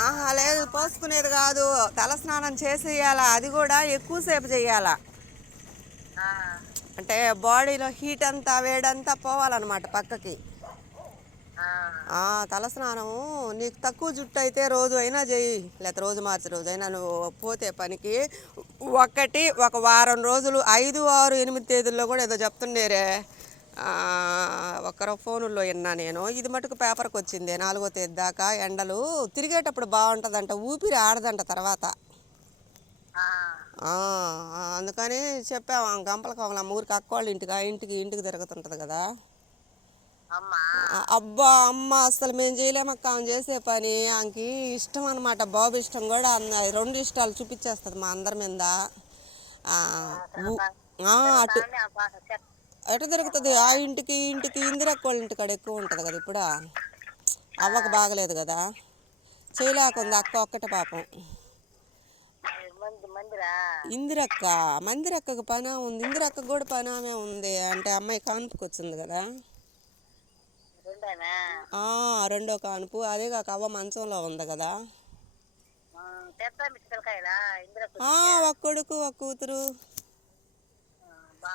ఆహా లేదు, పోసుకునేది కాదు, తలస్నానం చేసేయాలా, అది కూడా ఎక్కువసేపు చేయాలా. ఆ, అంటే బాడీలో హీట్ అంతా వేడంతా పోవాలన్నమాట పక్కకి. ఆ, తలస్నానము నీకు తక్కువ జుట్టు అయితే రోజు అయినా చెయ్యి, లేకపోతే రోజు మార్చి రోజు అయినా నువ్వు పోతే పనికి. ఒక వారం రోజులు 5, 6, 8 తేదీల్లో కూడా ఏదో చెప్తుండేరే. ఒకరు ఫోనుల్లో విన్నా నేను. ఇది మటుకు పేపర్కి వచ్చింది 4వ తేదీ దాకా ఎండలు తిరిగేటప్పుడు బాగుంటుందంట, ఊపిరి ఆడదంట తర్వాత. ఆ. ఆ, అందుకని చెప్పాము గంపలకి ఒక ఊరికి అక్క వాళ్ళ ఇంటికి, ఆ ఇంటికి ఇంటికి తిరుగుతుంటుంది కదా. అమ్మా. అబ్బా అమ్మ అసలు మేము చేయలేమక్క ఆమె చేసే పని. ఆమెకి ఇష్టం అనమాట, బాబు ఇష్టం కూడా. 2 ఇష్టాలు చూపించేస్తుంది మా అందరి మీద. అటు తిరుగుతాండి ఆ పాట ఎట తిరుగుతుంది, ఆ ఇంటికి ఈ ఇంటికి. ఇందిరక్క వాళ్ళ ఇంటికాడ ఎక్కువ ఉంటుంది కదా ఇప్పుడు. అవ్వకు బాగలేదు కదా, చేయలేకుంది అక్క ఒక్కటే పాపం. మందిరా మందిరక్కకు పని ఉంది, ఇందిరక్కకు కూడా పనామే ఉంది. అంటే అమ్మాయి కాన్పుకి వచ్చింది కదా. రెండేనా? రెండో కానుపు. అదే కాక అవ్వ మంచంలో ఉంది కదా. తెస్తా మిట్టి పిల్లకాయలా ఇందిరా ఒక కొడుకు ఒక కూతురు.